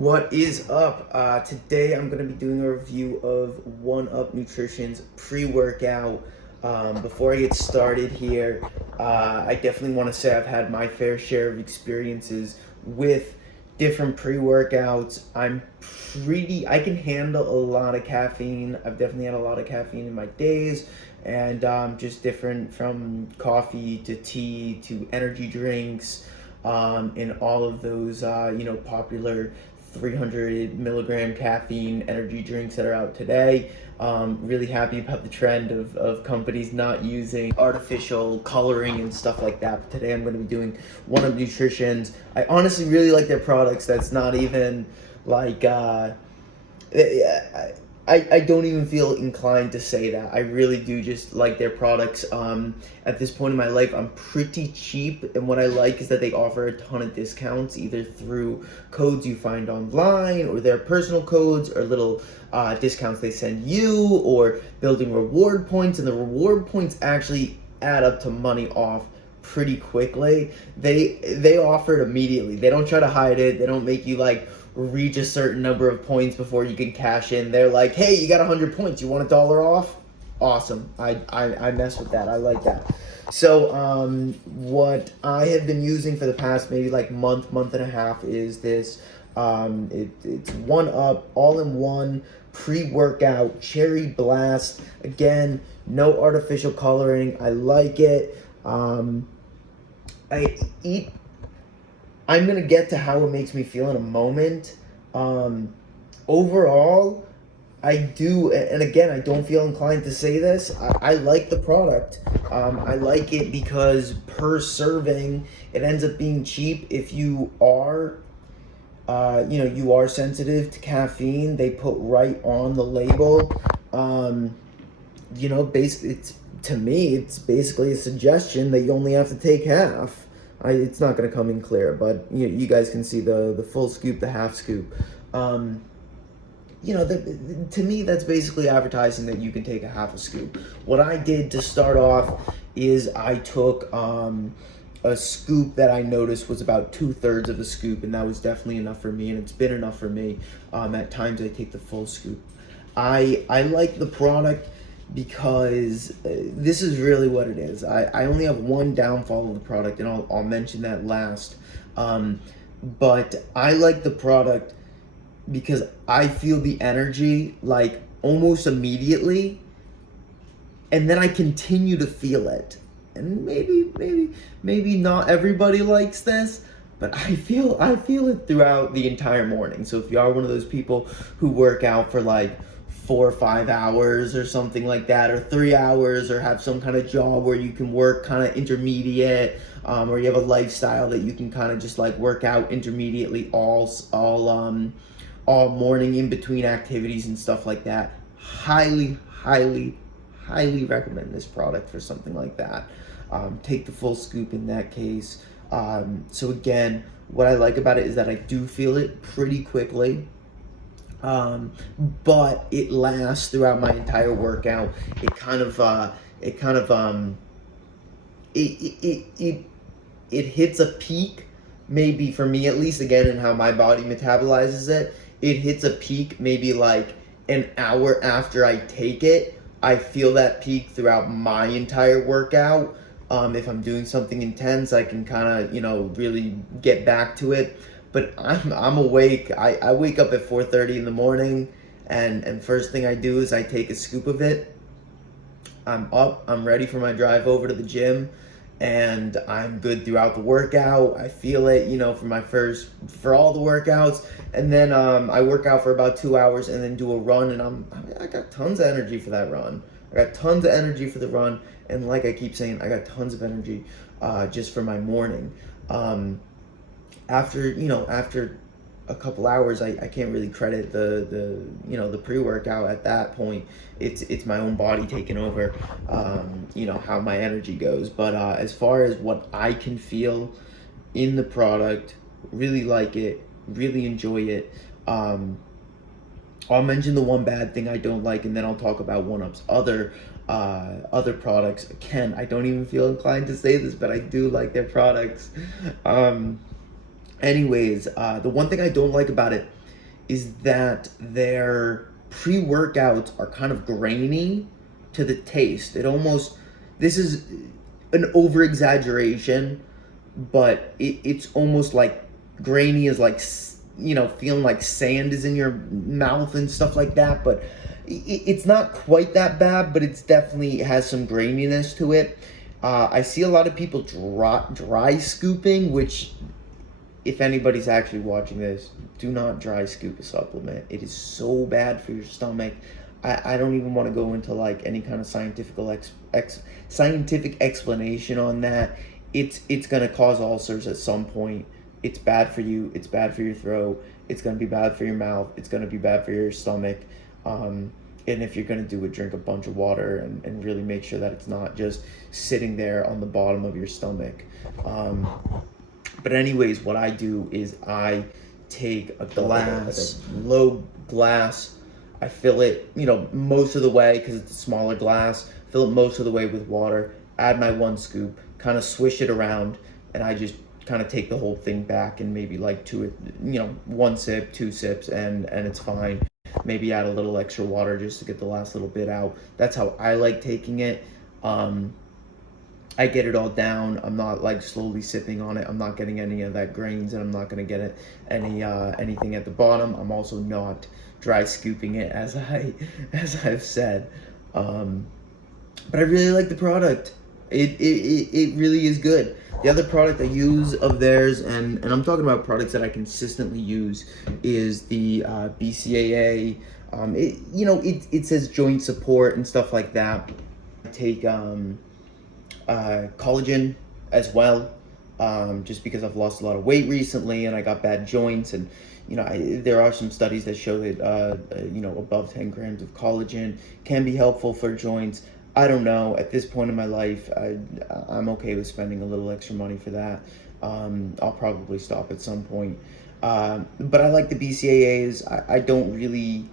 What is up? Today I'm going to be doing a review of One Up Nutrition's pre-workout. Before I get started here, I definitely want to say I've had my fair share of experiences with different pre-workouts. I can handle a lot of caffeine. I've definitely had a lot of caffeine in my days, and just different from coffee to tea to energy drinks, and all of those, popular 300 milligram caffeine energy drinks that are out today. Really happy about the trend of companies not using artificial coloring and stuff like that. But today I'm going to be doing One Up Nutrition's. I honestly really like their products. That's not even like, I don't even feel inclined to say that. I really do just like their products. At this point in my life, I'm pretty cheap, and what I like is that they offer a ton of discounts, either through codes you find online, or their personal codes, or little discounts they send you, or building reward points, and the reward points actually add up to money off pretty quickly. They offer it immediately. They don't try to hide it. They don't make you like reach a certain number of points before you can cash in. They're like, hey, you got 100 points, you want $1 off? Awesome. I mess with that. I like that. So what I have been using for the past maybe like month and a half is this it's One Up all-in-one pre-workout cherry blast. Again, no artificial coloring. I like it. I'm going to get to how it makes me feel in a moment. Overall, I do, and again, I don't feel inclined to say this, I like the product. I like it because per serving, it ends up being cheap. If you are, you are sensitive to caffeine, they put right on the label. To me, it's basically a suggestion that you only have to take half. It's not going to come in clear, but you guys can see the full scoop, the half scoop. To me, that's basically advertising that you can take a half a scoop. What I did to start off is I took a scoop that I noticed was about 2/3 of a scoop, and that was definitely enough for me, and it's been enough for me. At times I take the full scoop. I like the product because this is really what it is. I only have one downfall of the product, and I'll mention that last. But I like the product because I feel the energy like almost immediately, and then I continue to feel it. And maybe not everybody likes this, but I feel it throughout the entire morning. So if you are one of those people who work out for like 4 or 5 hours or something like that, or 3 hours, or have some kind of job where you can work kind of intermediate, or you have a lifestyle that you can kind of just like work out intermediately all morning in between activities and stuff like that, highly recommend this product for something like that. Take the full scoop in that case. So again, what I like about it is that I do feel it pretty quickly. But it lasts throughout my entire workout. It hits a peak, maybe for me at least, again, in how my body metabolizes it. It hits a peak maybe like an hour after I take it. I feel that peak throughout my entire workout. If I'm doing something intense, I can kind of, really get back to it. But I'm awake. I wake up at 4:30 in the morning, and first thing I do is I take a scoop of it. I'm up. I'm ready for my drive over to the gym, and I'm good throughout the workout. I feel it, for all the workouts, and then I work out for about 2 hours, and then do a run, and I got tons of energy for that run. I got tons of energy for the run, and like I keep saying, I got tons of energy just for my morning. After a couple hours, I can't really credit the pre-workout at that point. It's my own body taking over, how my energy goes. But as far as what I can feel in the product, really like it, really enjoy it. I'll mention the one bad thing I don't like, and then I'll talk about One Up's other products. Again, I don't even feel inclined to say this, but I do like their products. The one thing I don't like about it is that their pre-workouts are kind of grainy to the taste. This is an over-exaggeration, but it's almost like grainy is like, feeling like sand is in your mouth and stuff like that, but it's not quite that bad, but it's definitely has some graininess to it. I see a lot of people dry scooping, which, if anybody's actually watching this, do not dry scoop a supplement. It is so bad for your stomach. I don't even want to go into like any kind of scientific explanation on that. It's gonna cause ulcers at some point. It's bad for you. It's bad for your throat. It's gonna be bad for your mouth. It's gonna be bad for your stomach. And if you're gonna do it, drink a bunch of water and really make sure that it's not just sitting there on the bottom of your stomach. But anyways, what I do is I take a glass, low glass, I fill it, most of the way, because it's a smaller glass, fill it most of the way with water, add my 1 scoop, kind of swish it around, and I just kind of take the whole thing back and maybe like 1 sip, 2 sips, and it's fine. Maybe add a little extra water just to get the last little bit out. That's how I like taking it. I get it all down. I'm not like slowly sipping on it. I'm not getting any of that grains, and I'm not going to get anything at the bottom. I'm also not dry scooping it, as I've said. But I really like the product. It really is good. The other product I use of theirs, and I'm talking about products that I consistently use, is the BCAA. It says joint support and stuff like that. I take collagen as well, just because I've lost a lot of weight recently and I got bad joints, and there are some studies that show that above 10 grams of collagen can be helpful for joints. I don't know. At this point in my life, I'm okay with spending a little extra money for that. I'll probably stop at some point. But I like the BCAAs. I don't really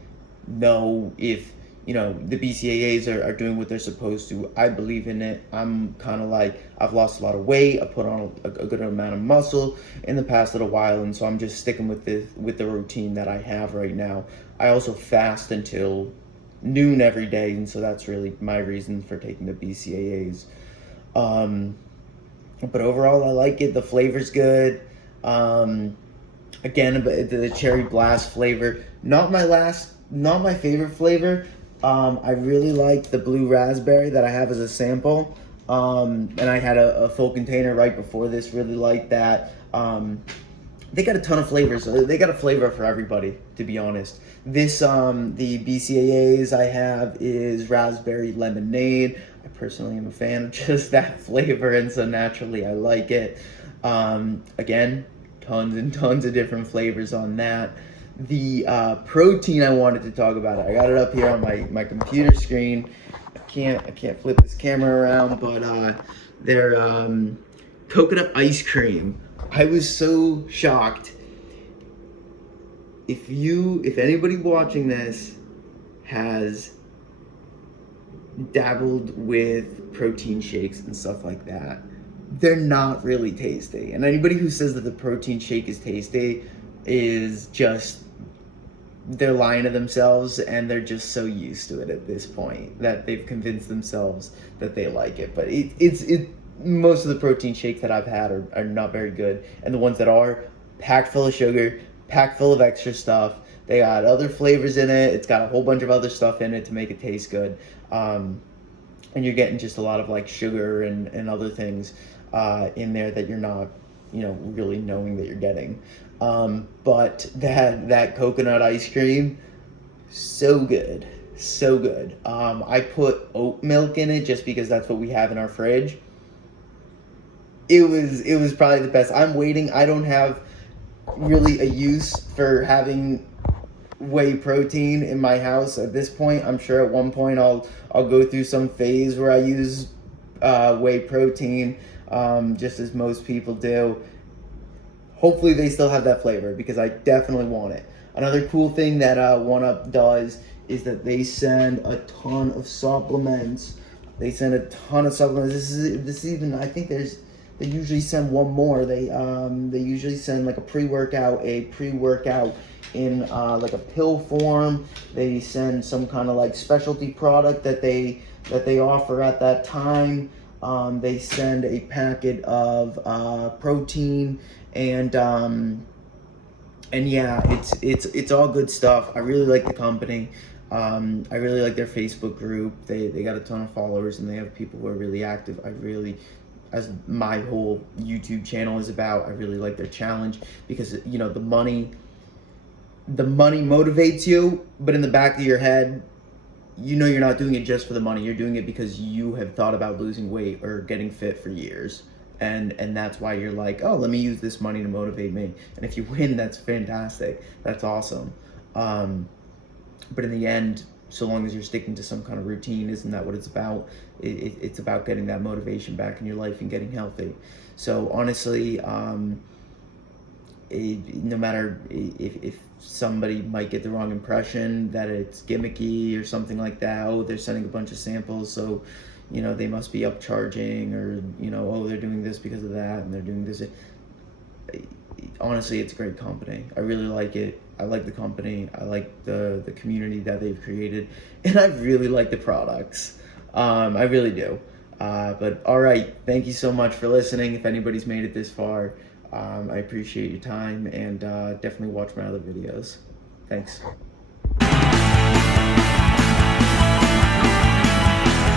know if the BCAAs are doing what they're supposed to. I believe in it. I'm kind of like, I've lost a lot of weight. I put on a good amount of muscle in the past little while, and so I'm just sticking with the routine that I have right now. I also fast until noon every day, and so that's really my reason for taking the BCAAs. But overall, I like it. The flavor's good. Again, the cherry blast flavor, not my favorite flavor. I really like the blue raspberry that I have as a sample. And I had a full container right before this. Really like that. They got a ton of flavors. They got a flavor for everybody, to be honest. This, the BCAAs I have is raspberry lemonade. I personally am a fan of just that flavor, and so naturally I like it. Again, tons and tons of different flavors on that. The protein I wanted to talk about, I got it up here on my computer screen. I can't flip this camera around, but they're coconut ice cream. I was so shocked. If anybody watching this has dabbled with protein shakes and stuff like that, they're not really tasty. And anybody who says that the protein shake is tasty is just, they're lying to themselves, and they're just so used to it at this point that they've convinced themselves that they like it. But most of the protein shakes that I've had are not very good, and the ones that are, packed full of sugar, packed full of extra stuff. They got other flavors in it. It's got a whole bunch of other stuff in it to make it taste good, and you're getting just a lot of like sugar and other things in there that you're not really knowing that you're getting. But that coconut ice cream, so good, so good. I put oat milk in it just because that's what we have in our fridge. It was probably the best. I'm waiting. I don't have really a use for having whey protein in my house at this point. I'm sure at one point I'll go through some phase where I use whey protein, just as most people do. Hopefully they still have that flavor, because I definitely want it. Another cool thing that 1UP does is that they send a ton of supplements. This is even, I think they usually send one more. They usually send like a pre-workout, in like a pill form. They send some kind of like specialty product that they offer at that time. They send a packet of protein, and yeah, it's all good stuff. I really like the company. I really like their Facebook group. They got a ton of followers, and they have people who are really active. I really, as my whole YouTube channel is about, I really like their challenge, because you know the money motivates you, but in the back of your head, you know you're not doing it just for the money. You're doing it because you have thought about losing weight or getting fit for years. And that's why you're like, oh, let me use this money to motivate me. And if you win, that's fantastic. That's awesome. But in the end, so long as you're sticking to some kind of routine, isn't that what it's about? It's about getting that motivation back in your life and getting healthy. So honestly, no matter if somebody might get the wrong impression that it's gimmicky or something like that, oh, they're sending a bunch of samples, so you know they must be upcharging, or you know, oh, they're doing this because of that, and they're doing this. Honestly, it's a great company. I really like it. I like the company. I like the community that they've created, and I really like the products. I really do. But all right, thank you so much for listening. If anybody's made it this far, I appreciate your time, and definitely watch my other videos. Thanks.